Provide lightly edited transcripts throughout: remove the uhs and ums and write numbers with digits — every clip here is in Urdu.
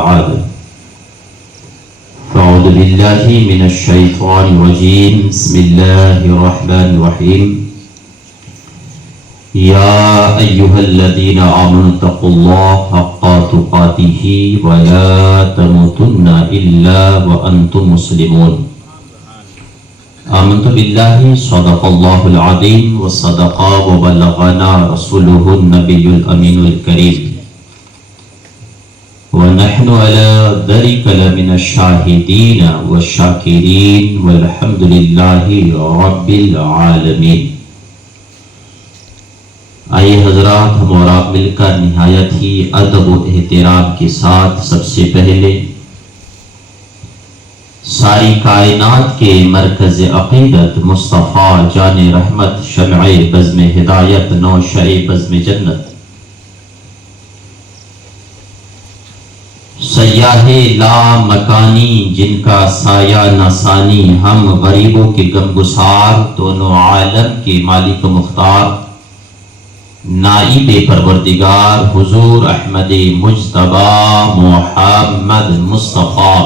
تعالى. أعوذ بالله من الشيطان الرجيم. بسم الله الرحمن الرحيم. يا أيها الذين آمنوا اتقوا الله حق تقاته ولا تموتن إلا وأنتم مسلمون. آمنت بالله صدق الله العظيم وصدق وبلغنا رسوله النبي الأمين الكريم ونحن على ذلك لمن الشاهدين والشاكرين والحمد لله رب العالمين. آئیے حضرات، ہم اور آپ مل کر نہایت ہی ادب و احترام کے ساتھ سب سے پہلے ساری کائنات کے مرکز عقیدت مصطفیٰ جان رحمت شمع بزم ہدایت نوشہ بزم جنت سیاح لا مکانی جن کا سایہ نسانی ہم غریبوں کے غمگسار دونوں عالم کے مالک مختار نائب پروردگار حضور احمد مجتبی محمد مصطفیٰ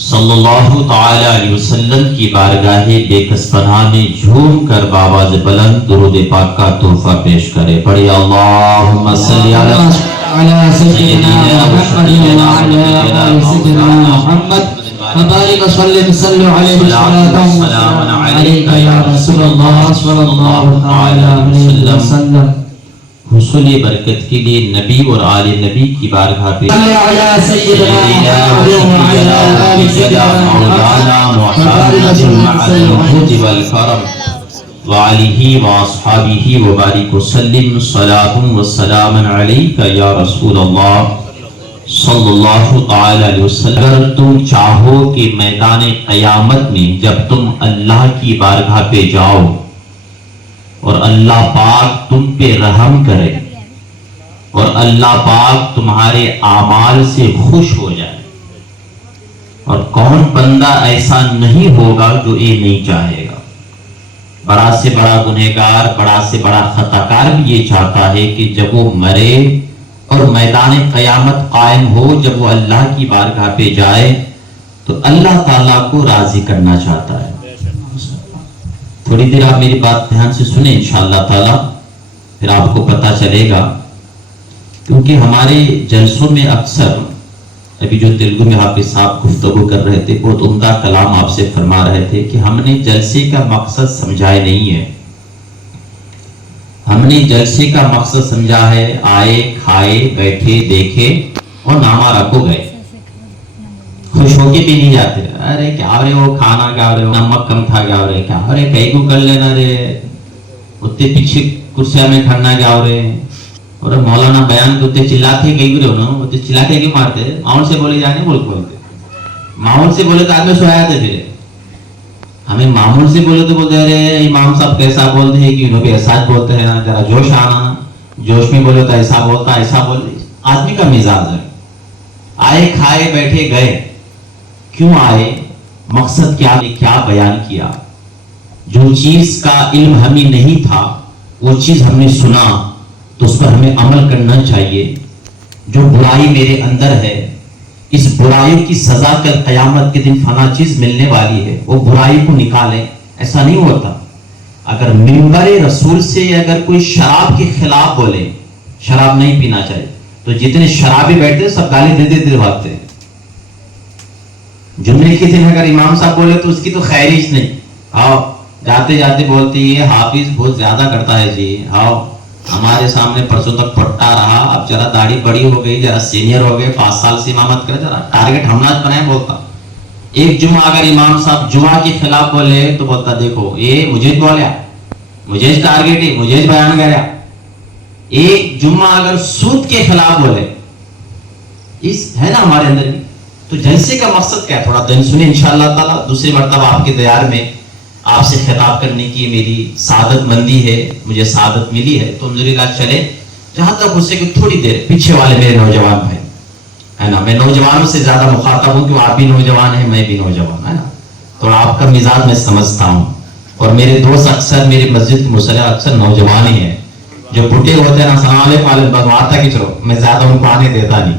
صلی اللہ تعالی علیہ وسلم کی بارگاہ بے کس پناہ میں جھوم کر بآواز بلند درود پاک کا تحفہ پیش کرے. پڑھے اللہم صلی علی سیدنا محمد وعلی آل سیدنا محمد وبارک وسلم علیہ السلام علیکہ یا رسول اللہ صلی اللہ تعالی علیہ وسلم. حصول برکت کے لیے نبی اور آل نبی کی بارگاہ پہ وعلیہ واصحابہ وبارک وسلم صلاۃ وسلام علیک یا رسول اللہ صلی اللہ تعالی علیہ وسلم. اگر تم چاہو کہ میدان قیامت میں جب تم اللہ کی بارگاہ پہ جاؤ اور اللہ پاک تم پہ رحم کرے اور اللہ پاک تمہارے اعمال سے خوش ہو جائے، اور کون بندہ ایسا نہیں ہوگا جو یہ نہیں چاہے گا. بڑا سے بڑا گنہگار، بڑا سے بڑا خطاکار بھی یہ چاہتا ہے کہ جب وہ مرے اور میدان قیامت قائم ہو، جب وہ اللہ کی بارگاہ پہ جائے تو اللہ تعالیٰ کو راضی کرنا چاہتا ہے. تھوڑی دیر آپ میری بات دھیان سے سنیں انشاءاللہ تعالی، پھر آپ کو پتہ چلے گا. کیونکہ ہمارے جلسوں میں اکثر ابھی جو تیلگو میں حافظ صاحب گفتگو کر رہے تھے، بہت عمدہ کلام آپ سے فرما رہے تھے کہ ہم نے جلسے کا مقصد سمجھائے نہیں ہے. ہم نے جلسے کا مقصد سمجھا ہے آئے کھائے بیٹھے دیکھے اور نامہ رکھو گئے. خوش ہو کے بھی نہیں جاتے. ارے کیا رہے وہ کھانا کیا رہے ہو، نمک کم تھا کیا رہے، کیا ارے کئی کو کر لینا رے، اتنے پیچھے کرسیاں میں کھڑنا کیا رہے. اور مولانا بیان کے اتنے چلاتے کئی کو رہے ہو نا، اتنے چلاتے کیوں مارتے. ماحول سے بولے جانے بول بولتے، ماحول سے بولے تو آدمی سویا تھے. پھر ہمیں معمول سے بولے تو بولتے ارے امام صاحب کیسا بولتے ہیں کہ انہوں پہ ایسا بولتے ہیں، ذرا جوش آنا، جوش میں بولے تو ایسا بولتا ایسا بولتے. آدمی کا مزاج ہے. آئے کھائے بیٹھے گئے، کیوں آئے، مقصد کیا، کیا بیان کیا. جو چیز کا علم ہمیں نہیں تھا وہ چیز ہم نے سنا تو اس پر ہمیں عمل کرنا چاہیے. جو برائی میرے اندر ہے، اس برائی کی سزا کل قیامت کے دن فنا چیز ملنے والی ہے، وہ برائی کو نکالیں. ایسا نہیں ہوتا. اگر منبر رسول سے اگر کوئی شراب کے خلاف بولے شراب نہیں پینا چاہیے تو جتنے شرابی بیٹھتے سب گالی دے دیتے بھاگتے. جمعے کے دن اگر امام صاحب بولے تو اس کی تو خیر ہی نہیں. آؤ جاتے جاتے بولتے یہ حافظ بہت زیادہ کرتا ہے جی. آؤ ہمارے سامنے پرسوں تک پٹا رہا، اب ذرا داڑھی بڑی ہو گئی، ذرا سینئر ہو گئے، 5 سال سے امامت کرے، ذرا ٹارگٹ ہمنا بنائے. بولتا ایک جمعہ اگر امام صاحب جمعہ کے خلاف بولے تو بولتا دیکھو یہ مجھے بولیا، مجھے ٹارگٹ ہے، مجھے بیان کریا. ایک جمعہ اگر سود کے خلاف بولے، اس ہے نا ہمارے اندر بھی. تو جلسے کا مقصد کیا ہے، تھوڑا دن سنیں انشاءاللہ تعالی. دوسری مرتبہ آپ کے دیار میں آپ سے خطاب کرنے کی میری سعادت مندی ہے، مجھے سعادت ملی ہے. تو الحمدللہ چلے جہاں تک ہو سکے تھوڑی دیر پیچھے والے میرے نوجوان بھائی ہے نا، میں نوجوانوں سے زیادہ مخاطب ہوں کیوں آپ بھی نوجوان ہیں، میں بھی نوجوان ہے نا. تو آپ کا مزاج میں سمجھتا ہوں. اور میرے دوست اکثر میری مسجد کے مسلح اکثر نوجوان ہی ہیں. جو بڈھے ہوتے ہیں نا، السلام علیکم بس وہاں تک ہی چلو، میں زیادہ ان کو آنے دیتا نہیں.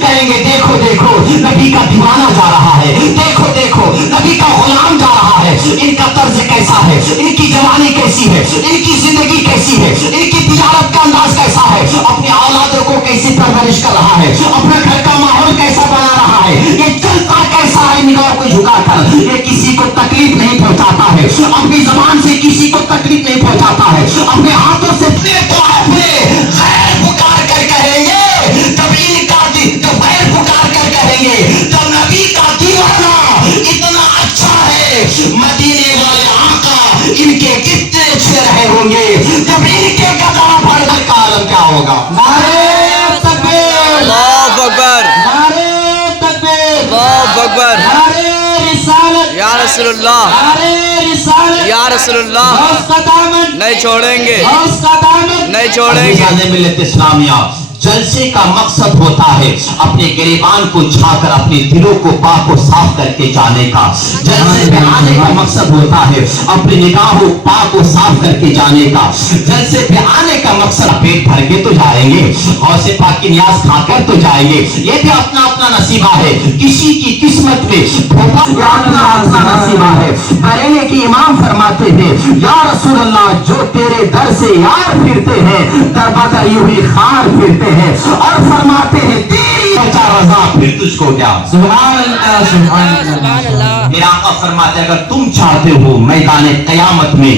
کہیں گے دیکھو دیکھو نبی کا دیوانہ جا رہا ہے, دیکھو دیکھو نبی کا غلام جا رہا ہے, ان کا طرز کیسا ہے, ان کی جوانی کیسی ہے, ان کی زندگی کیسی ہے, ان کی تجارت کا انداز کیسا ہے, اپنے اولادوں کو کیسی پرورش کر رہا ہے, اپنے گھر کا ماحول کیسا بنا رہا ہے, یہ چلتا کیسا ہے نگاہ کو جھکا کر, یہ کسی کو تکلیف نہیں پہنچاتا ہے, اپنی زبان سے کسی کو تکلیف نہیں پہنچاتا ہے, اپنے ہاتھوں سے غیر پکار کر کہیں گے, جب ان کا جب غیر پکار کر کہیں گے, جب نبی کا دیوانہ اتنا اچھا ہے, مدینے والے آقا ان کے کتنے اچھے رہے ہوں گے, جب ان کے گدا بھر کا عالم کیا ہوگا. نعرہ تکبیر, اللہ اکبر, نعرہ تکبیر, اللہ اکبر, نعرہ رسالت, یا رسول اللہ, نعرہ رسالت, یا رسول اللہ, غوث کا دامن, نہیں چھوڑیں گے, غوث کا دامن نہیں چھوڑیں گے. عزیزان ملت اسلامیہ, جلسے کا مقصد ہوتا ہے اپنے گریبان کو چھا کر اپنے دلوں کو پاک و صاف کر کے جانے کا. جلسے پہ آنے کا مقصد ہوتا ہے اپنی نگاہ کو پاک و صاف کر کے جانے کا. جلسے پہ آنے کا مقصد پیٹ بھر کے تو جائیں گے, غوث پاک کی نیاز کھا کر تو جائیں گے, یہ بھی اپنا اپنا نصیبہ ہے, کسی کی قسمت میں اپنا اپنا نصیبہ ہے. بریلوی کے امام فرماتے ہیں یا رسول اللہ, جو تیرے در سے یار پھرتے ہیں در بدر یوں ہی خار پھرتے ہیں, اور فرماتے ہیں تیری رضا پھر تجھ کو کیا. سبحان اللہ, سبحان اللہ. میرا آقا فرماتے ہیں اگر تم چاہتے ہو میدان قیامت میں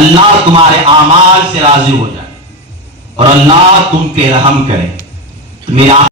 اللہ تمہارے اعمال سے راضی ہو جائے اور اللہ تم پہ رحم کرے, میرا